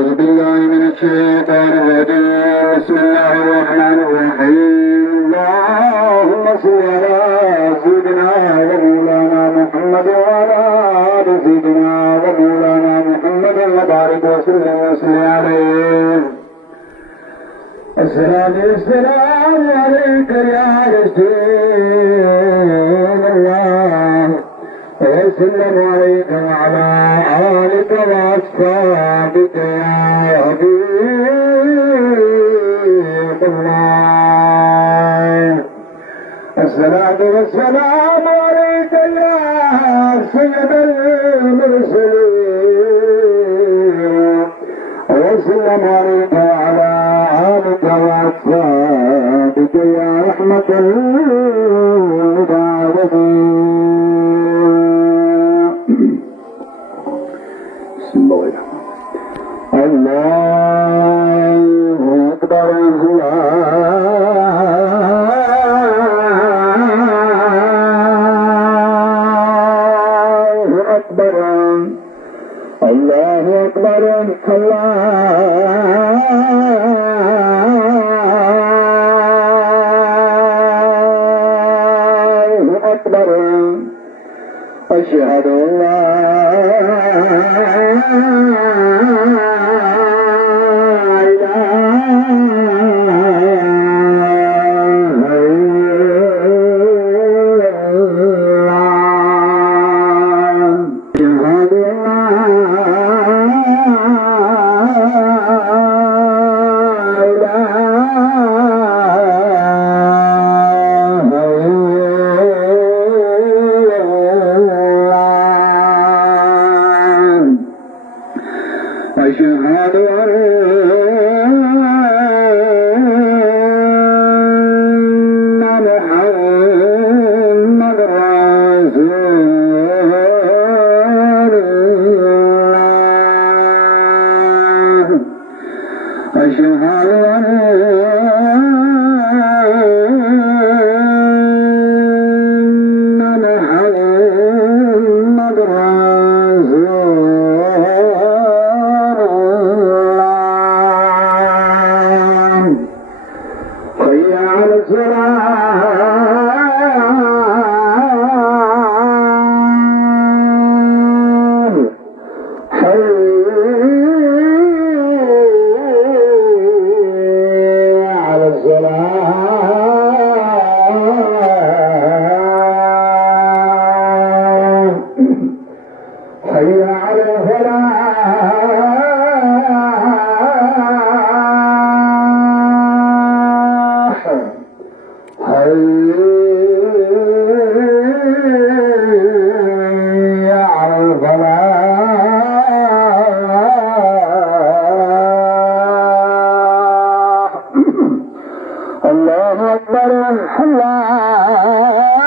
أعوذ بالله من الشيطان الرجيم. بسم الله الرحمن الرحيم. اللهم صل على سيدنا ومولانا محمد وعلى آل سيدنا ومولانا محمد وبارك وسلم عليه. الصلاة والسلام عليك يا رسول الله، وسلم عليك وعلى آلك وأصحابك يا حبيب الله. الصلاة والسلام عليك يا سيد المرسلين، وسلم عليك وعلى آلك وأصحابك يا رحمة للعالمين. بسم الله الرحمن الله أكبر. الله أكبر. الله أكبر. الله أكبر. أشهد أن لا أشهد أن محمد رسول الله. أشهد أن محمد حي على الفلاح. حي على الفلاح. الله أكبر. الله